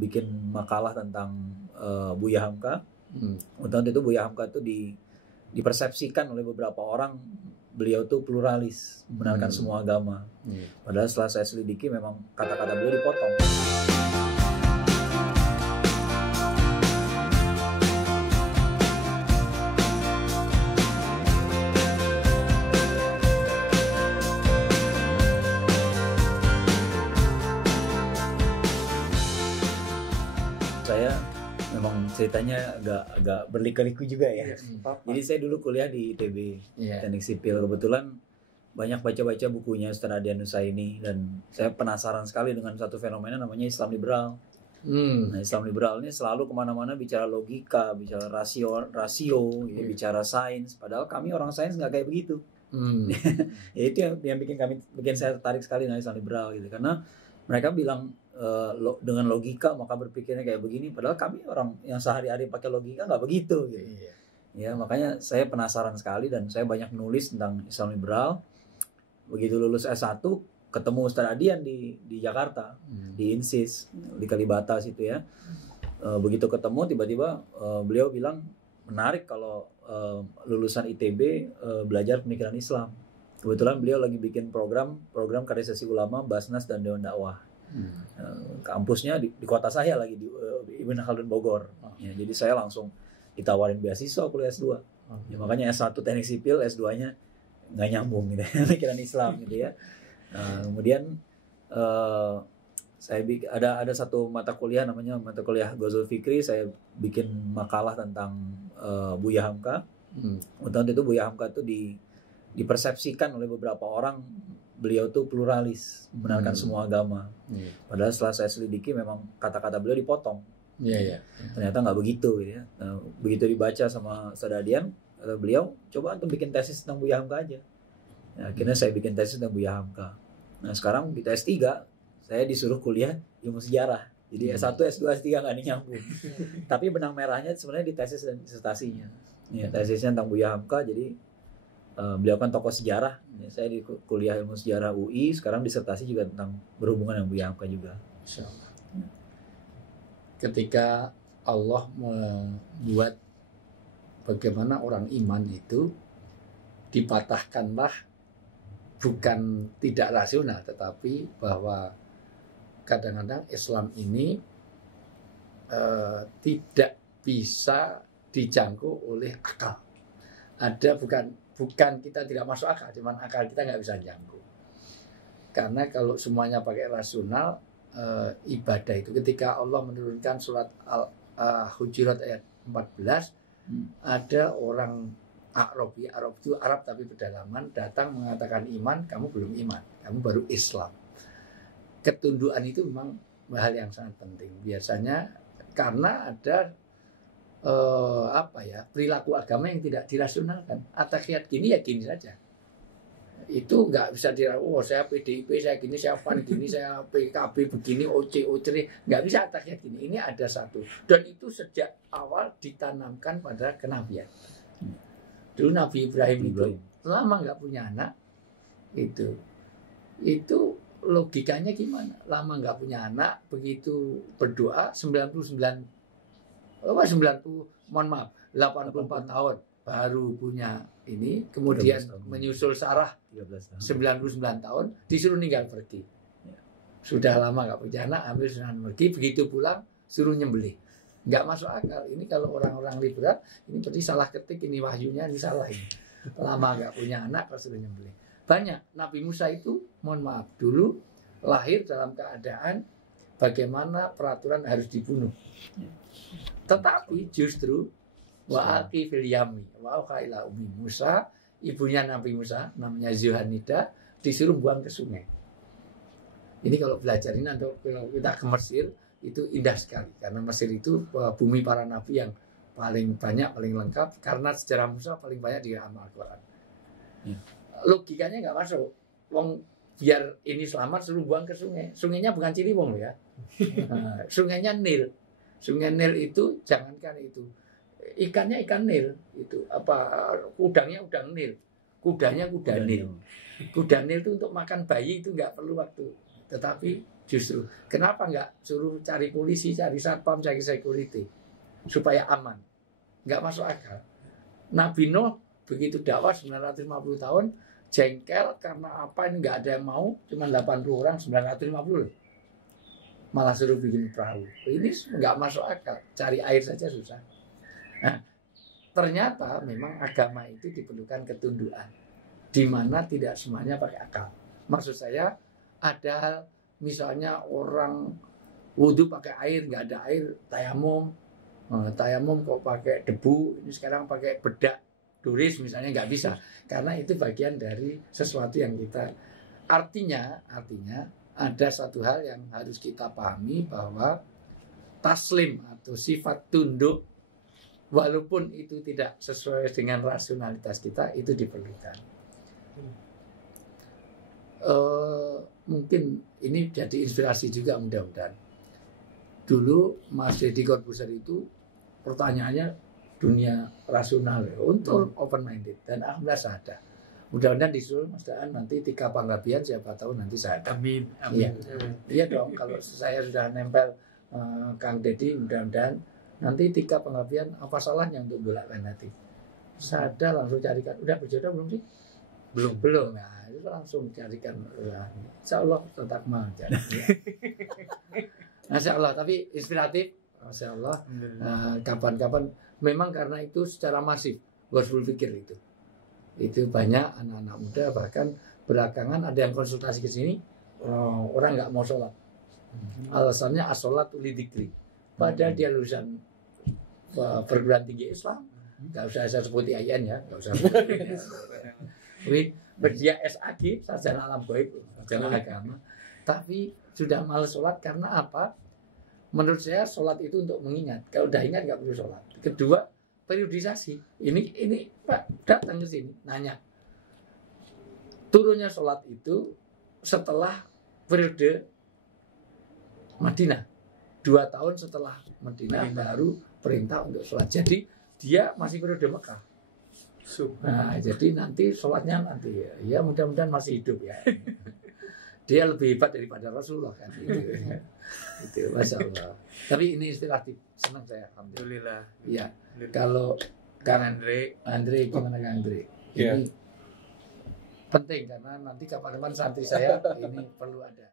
bikin makalah tentang Buya Hamka. Waktu itu Buya Hamka tuh dipersepsikan oleh beberapa orang beliau tuh pluralis, membenarkan semua agama. Padahal setelah saya selidiki memang kata-kata beliau dipotong. Saya memang ceritanya agak berliku-liku juga ya. Jadi saya dulu kuliah di ITB, Teknik Sipil. Kebetulan banyak baca-baca bukunya Ustaz Adian Nusaini, dan saya penasaran sekali dengan satu fenomena namanya Islam liberal. Nah, Islam liberal ini selalu kemana-mana bicara logika, bicara rasio, ya, bicara sains. Padahal kami orang sains nggak kayak begitu. Ya, itu yang bikin saya tertarik sekali dengan Islam liberal gitu, karena mereka bilang dengan logika maka berpikirnya kayak begini, padahal kami orang yang sehari-hari pakai logika nggak begitu gitu. Ya, makanya saya penasaran sekali dan saya banyak nulis tentang Islam liberal. Begitu lulus S1 ketemu Ustaz Adian di Jakarta, di INSIS, di Kalibata situ ya. Begitu ketemu tiba-tiba beliau bilang menarik kalau lulusan ITB belajar pemikiran Islam. Kebetulan beliau lagi bikin program kaderisasi ulama, Basnas dan Dewan Dakwah. Kampusnya di kota saya lagi di Ibn Khaldun Bogor. Ya, jadi saya langsung ditawarin beasiswa kuliah S2. Ya, makanya S1 Teknik Sipil, S2-nya nggak nyambung gitu, pemikiran Islam gitu ya. Nah, kemudian saya ada satu mata kuliah namanya mata kuliah Ghazul Fikri. Saya bikin makalah tentang Buya Hamka. Waktu itu Buya Hamka tuh dipersepsikan oleh beberapa orang beliau tuh pluralis, membenarkan semua agama. Padahal setelah saya selidiki memang kata-kata beliau dipotong. Ternyata nggak begitu gitu ya. Nah, begitu dibaca sama Ustaz Adian, kata beliau, coba antum bikin tesis tentang Buya Hamka aja. Nah, akhirnya saya bikin tesis tentang Buya Hamka. Nah, sekarang di S3 saya disuruh kuliah ilmu sejarah. Jadi S1, S2, S3 nggak nyambung. Tapi benang merahnya sebenarnya di tesis dan disertasinya. Ya, tesisnya tentang Buya Hamka, jadi beliau kan tokoh sejarah. Ya, saya di kuliah ilmu sejarah UI, sekarang disertasi juga tentang berhubungan dengan Buya Hamka juga. Ketika Allah membuat bagaimana orang iman itu dipatahkanlah, bukan tidak rasional, tetapi bahwa kadang-kadang Islam ini tidak bisa dijangkau oleh akal. Ada bukan kita tidak masuk akal, cuman akal kita nggak bisa jangkau. Karena kalau semuanya pakai rasional, ibadah itu ketika Allah menurunkan surat Al-Hujurat ayat 14, ada orang Arab itu Arab tapi pedalaman datang mengatakan iman, kamu belum iman, kamu baru Islam. Ketundukan itu memang hal yang sangat penting. Biasanya karena ada perilaku agama yang tidak dirasionalkan. Atahiyat gini ya gini saja. Itu nggak bisa saya PDIP, saya gini, saya PAN gini, saya PKB begini, OC, nggak bisa atahiyat gini. Ini ada satu. Dan itu sejak awal ditanamkan pada kenabian. Dulu Nabi Ibrahim itu lama nggak punya anak, itu logikanya gimana? Lama nggak punya anak, begitu berdoa 84 tahun baru punya ini, kemudian menyusul Sarah 99 tahun, disuruh ninggal pergi. Sudah lama nggak punya anak, ambil sunan pergi, begitu pulang suruh nyembelih. Nggak masuk akal. Ini kalau orang-orang liberal, ini berarti salah ketik, ini wahyunya, ini salah ini. Lama nggak punya anak, kalau suruh nyembelih. Banyak. Nabi Musa itu, mohon maaf, dulu lahir dalam keadaan bagaimana peraturan harus dibunuh. Tetapi justru wa'aki fil yami wa'auha ila ummi Musa, ibunya Nabi Musa namanya Zuhanida, disuruh buang ke sungai. Ini kalau belajar ini, atau kalau kita ke Mesir itu indah sekali, karena Mesir itu bumi para nabi yang paling banyak, paling lengkap, karena sejarah Musa paling banyak di Al-Quran. Logikanya nggak masuk. Wong biar ini selamat suruh buang ke sungai. Sungainya bukan Ciliwung ya. Sungainya Nil. Sungai Nil itu jangankan itu. Ikannya ikan Nil itu, udangnya udang Nil. Kudanya kuda Nil. Kuda Nil itu untuk makan bayi itu nggak perlu waktu. Tetapi Justru kenapa nggak suruh cari polisi, cari satpam, cari security supaya aman? Nggak masuk akal. Nabi Nuh begitu dakwah 950 tahun jengkel karena apa, ini nggak ada yang mau, cuma 80 orang 950 loh. Malah suruh bikin perahu. Ini nggak masuk akal. Cari air saja susah. Nah, ternyata memang agama itu diperlukan ketundukan, di mana tidak semuanya pakai akal. Maksud saya ada misalnya orang wudhu pakai air, nggak ada air, tayamum. Tayamum kok pakai debu, ini sekarang pakai bedak turis misalnya, nggak bisa. Karena itu bagian dari sesuatu yang kita, artinya ada satu hal yang harus kita pahami, bahwa taslim atau sifat tunduk walaupun itu tidak sesuai dengan rasionalitas kita, itu diperlukan. Mungkin ini jadi inspirasi juga mudah-mudahan. Dulu Mas Deddy Corbuzier itu pertanyaannya dunia rasional, untuk open minded, dan alhamdulillah sadar. Mudah-mudahan disuruh Mas Daan nanti 3 Panggabean, siapa tahu nanti sadar. Amin. Iya, iya dong. Kalau saya sudah nempel Kang Deddy, mudah-mudahan nanti 3 Panggabean, apa salahnya untuk bolakkan hati. Sadar langsung carikan. Udah berjodoh belum sih? Belum. Nah, itu langsung carikan. Insya Allah tetap mau cari. Masya Allah, tapi inspiratif. Masya Allah. Kapan-kapan memang karena itu secara masif harus berpikir itu banyak anak-anak muda, bahkan belakangan ada yang konsultasi ke sini, orang nggak mau sholat, alasannya as-sholat lidikri, padahal dia lulusan perguruan tinggi Islam, nggak usah saya sebutin IAIN ya, nggak usah dia SAG, sarjana alam gaib, sarjana agama, tapi sudah malas sholat. Karena apa? Menurut saya sholat itu untuk mengingat. Kalau udah ingat nggak perlu sholat. Kedua, periodisasi. Ini Pak datang ke sini nanya. Turunnya sholat itu setelah periode Madinah. 2 tahun setelah Madinah baru perintah untuk sholat. Jadi dia masih periode Mekah. Nah, jadi nanti sholatnya nanti ya mudah-mudahan masih hidup ya. Dia lebih hebat daripada Rasulullah kan itu Masya Allah. Tapi ini inspiratif, senang saya, alhamdulillah. Ya, kalau Kang Andre gimana Kang Andre? Ini penting karena nanti kapan-kapan santri saya ini perlu ada.